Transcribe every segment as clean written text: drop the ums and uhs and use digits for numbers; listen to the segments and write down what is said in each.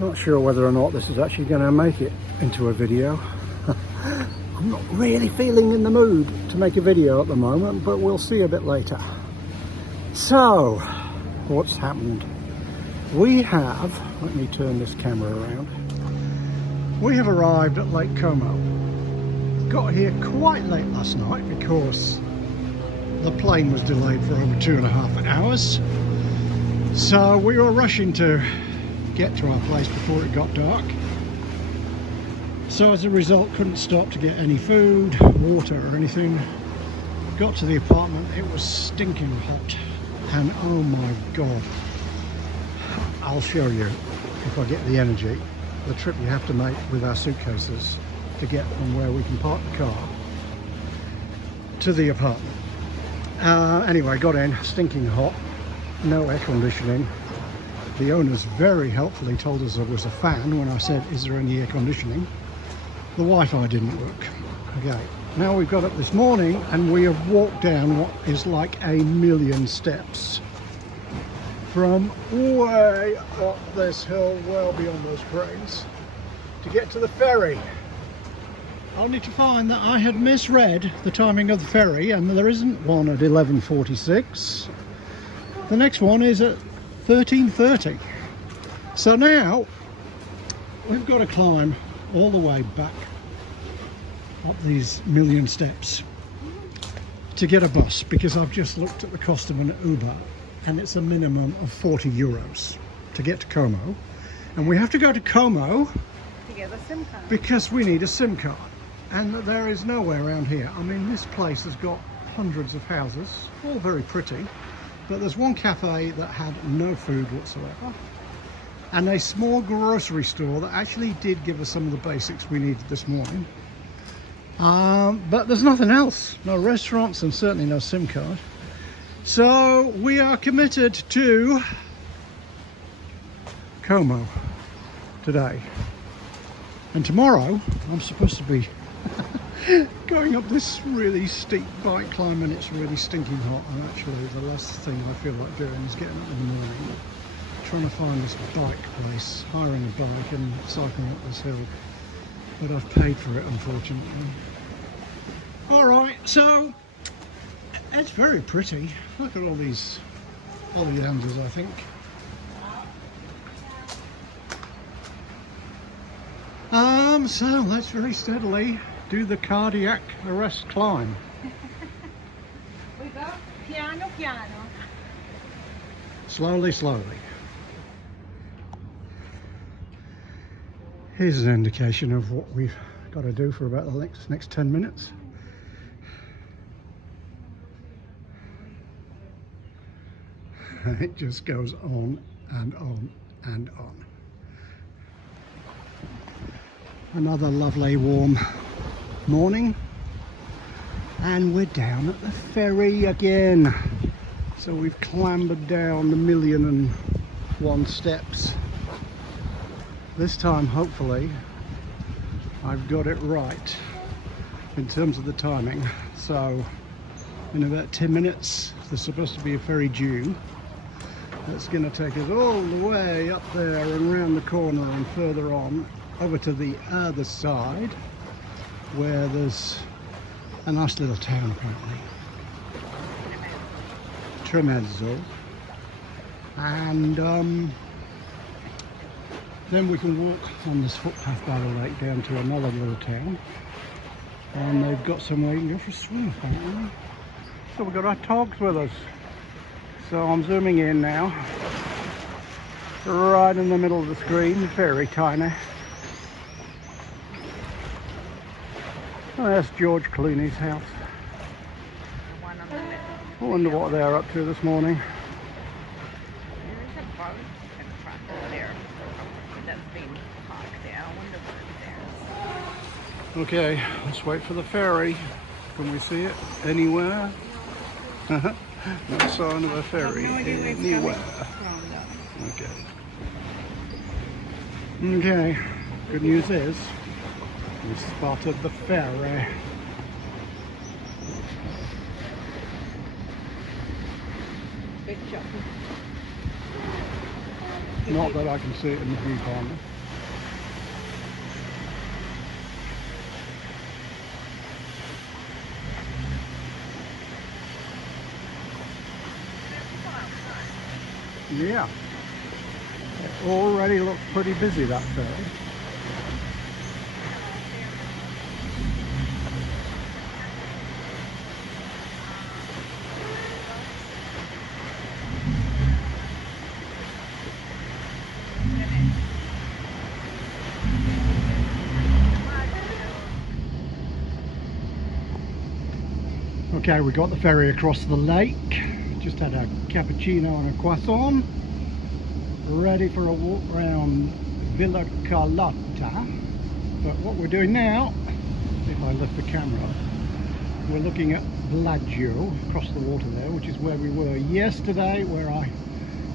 Not sure whether or not this is actually going to make it into a video. I'm not really feeling in the mood to make a video at the moment, but we'll see a bit later. So, what's happened? We have, let me turn this camera around. We have arrived at Lake Como. Got here quite late last night because the plane was delayed for over 2.5 hours. So we were rushing to get to our place before it got dark. So as a result, couldn't stop to get any food, water or anything. Got to the apartment, it was stinking hot. And oh my God, I'll show you, if I get the energy, the trip you have to make with our suitcases to get from where we can park the car to the apartment. Anyway, got in, stinking hot, no air conditioning. The owners very helpfully told us there was a fan when I said, is there any air conditioning? The Wi-Fi didn't work. Okay, now we've got up this morning and we have walked down what is like 1,000,000 steps from way up this hill, well beyond those cranes, to get to the ferry. Only to find that I had misread the timing of the ferry, and there isn't one at 11:46. The next one is at 13:30. So now we've got to climb all the way back up these 1,000,000 steps to get a bus, because I've just looked at the cost of an Uber and it's a minimum of 40 euros to get to Como, and we have to go to Como to get a SIM card because we need a SIM card, and there is nowhere around here. I mean, this place has got hundreds of houses, all very pretty, but there's one cafe that had no food whatsoever, and a small grocery store that actually did give us some of the basics we needed this morning. But there's nothing else, no restaurants and certainly no SIM card. So we are committed to Como today. And tomorrow I'm supposed to be going up this really steep bike climb, and it's really stinking hot, and actually the last thing I feel like doing is getting up in the morning, trying to find this bike place, hiring a bike and cycling up this hill, but I've paid for it unfortunately. Alright, so it's very pretty. Look at all these oleanders, I think. So let's very steadily do the cardiac arrest climb. We go piano piano. Slowly, slowly. Here's an indication of what we've got to do for about the next 10 minutes. It just goes on and on and on. Another lovely warm morning, and we're down at the ferry again. So we've clambered down the 1,000,001 steps. This time hopefully I've got it right in terms of the timing. So in about 10 minutes there's supposed to be a ferry due. That's going to take us all the way up there and round the corner and further on over to the other side, where there's a nice little town apparently, Tremezzo, and then we can walk on this footpath by the lake down to another little town, and they've got somewhere you can go for a swim apparently. So we've got our togs with us. So I'm zooming in now, right in the middle of the screen, very tiny. Oh, that's George Clooney's house. The one on the middle. I wonder what they're up to this morning. There is a boat in front there that's being parked there. I wonder what it is. Okay, let's wait for the ferry. Can we see it anywhere? No sign of a ferry anywhere. Okay. Okay, good news is we spotted the ferry. Big job. Not that I can see it in the viewfinder. Yeah. It already looks pretty busy, that ferry. Okay, we got the ferry across the lake. Just had a cappuccino and a croissant. Ready for a walk around Villa Carlotta. But what we're doing now, if I lift the camera, we're looking at Bellagio across the water there, which is where we were yesterday, where I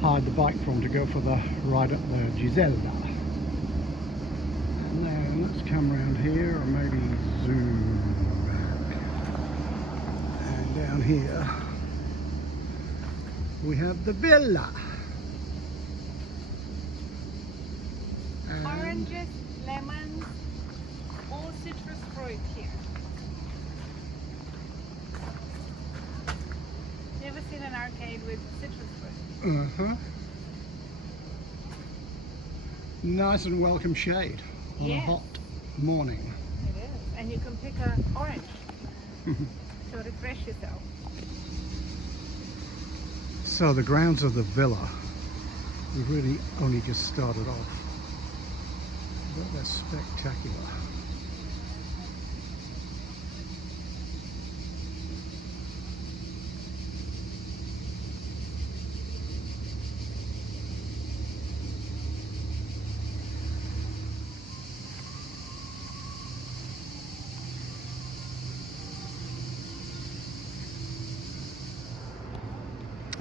hired the bike from to go for the ride up the Gisella. And then let's come around here and maybe zoom back. And down here we have the villa. And Oranges, lemons, all citrus fruit here. Never seen an arcade with citrus fruit. Nice and welcome shade on a hot morning. It is, and you can pick an orange to refresh yourself. So the grounds of the villa, we've really only just started off, but they're spectacular.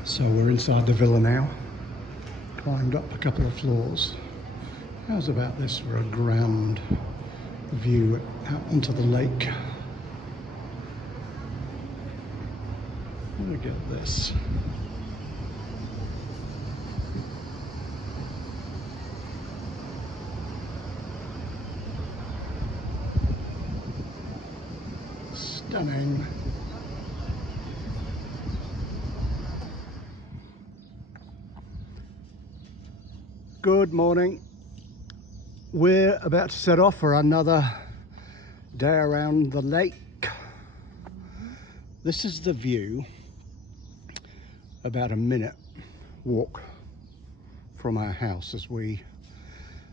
So we're inside the villa now, climbed up a couple of floors. How's about this for a ground view out onto the lake? Look at this. Stunning. Good morning. We're about to set off for another day around the lake. This is the view, about a minute walk from our house as we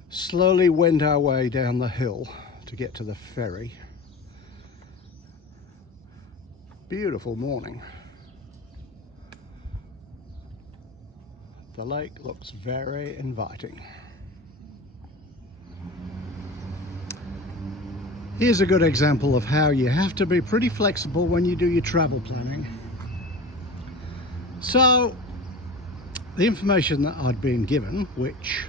slowly wend our way down the hill to get to the ferry. Beautiful morning. The lake looks very inviting. Here's a good example of how you have to be pretty flexible when you do your travel planning. So, the information that I'd been given, which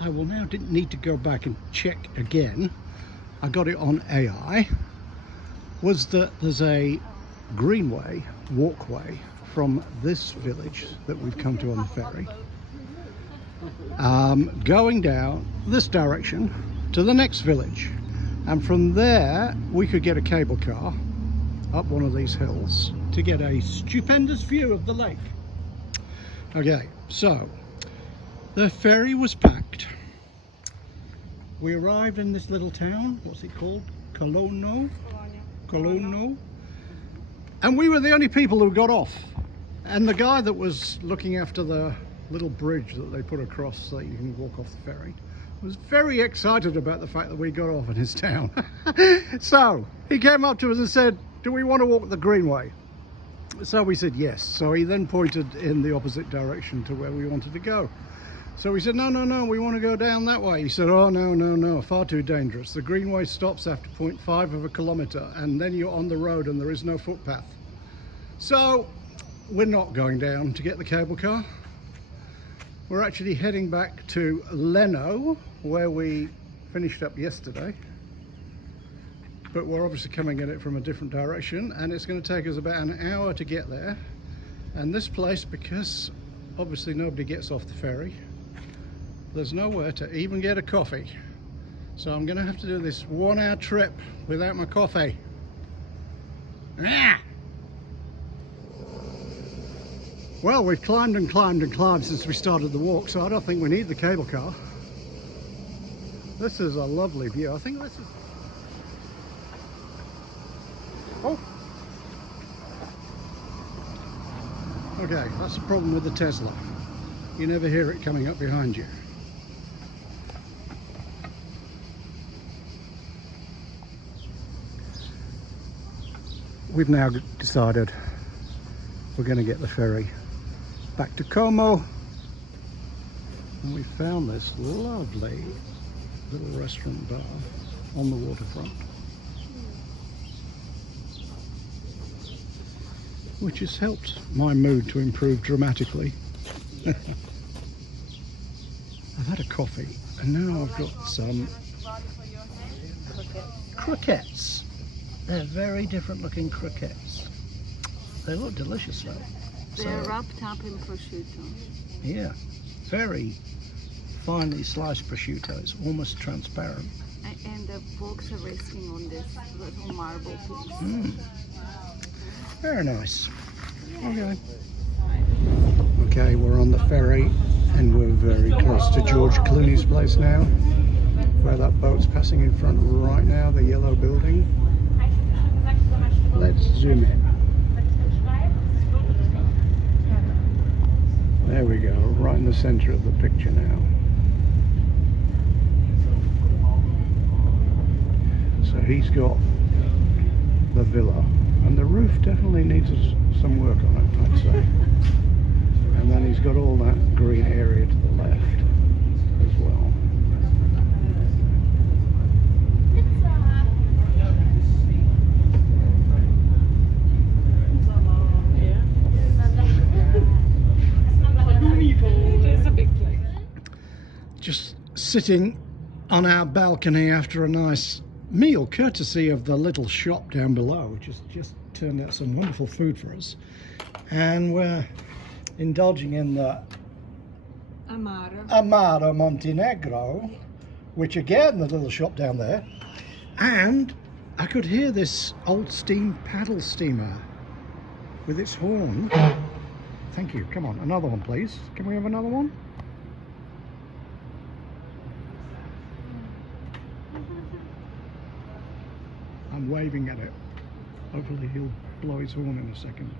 I will now didn't need to go back and check again, I got it on AI, was that there's a greenway, walkway from this village that we've come to on the ferry, going down this direction to the next village, and from there we could get a cable car up one of these hills to get a stupendous view of the lake. Okay, so the ferry was packed. We arrived in this little town, what's it called? Colonno, and we were the only people who got off. And the guy that was looking after the little bridge that they put across so that you can walk off the ferry was very excited about the fact that we got off in his town. So he came up to us and said, do we want to walk the greenway? So we said yes. So he then pointed in the opposite direction to where we wanted to go. So we said, no, we want to go down that way. He said, oh, no, far too dangerous. The greenway stops after 0.5 of a kilometre and then you're on the road and there is no footpath. So we're not going down to get the cable car. We're actually heading back to Leno, where we finished up yesterday. But we're obviously coming at it from a different direction, and it's going to take us about an hour to get there. And this place, because obviously nobody gets off the ferry, there's nowhere to even get a coffee. So I'm going to have to do this 1 hour trip without my coffee. Ah! Well, we've climbed and climbed and climbed since we started the walk, so I don't think we need the cable car. This is a lovely view. I think this is... Oh! Okay, that's the problem with the Tesla. You never hear it coming up behind you. We've now decided we're going to get the ferry back to Como, and we found this lovely little restaurant bar on the waterfront, which has helped my mood to improve dramatically. I've had a coffee and now I've got some croquettes. They're very different looking croquettes. They look delicious though. They're wrapped up in prosciutto. Yeah, very finely sliced prosciutto. It's almost transparent. And the forks are resting on this little marble piece. Very nice. Okay. Okay, we're on the ferry and we're very close to George Clooney's place now, where that boat's passing in front right now, the yellow building. Let's zoom in. There we go, right in the center of the picture now. So he's got the villa, and the roof definitely needs some work on it, I'd say. And then he's got all that green area to the left as well. Just sitting on our balcony after a nice meal, courtesy of the little shop down below, which has just turned out some wonderful food for us. And we're indulging in the Amaro Montenegro, which again, the little shop down there. And I could hear this old steam paddle steamer with its horn. Thank you. Come on, another one, please. Can we have another one? I'm waving at it. Hopefully he'll blow his horn in a second.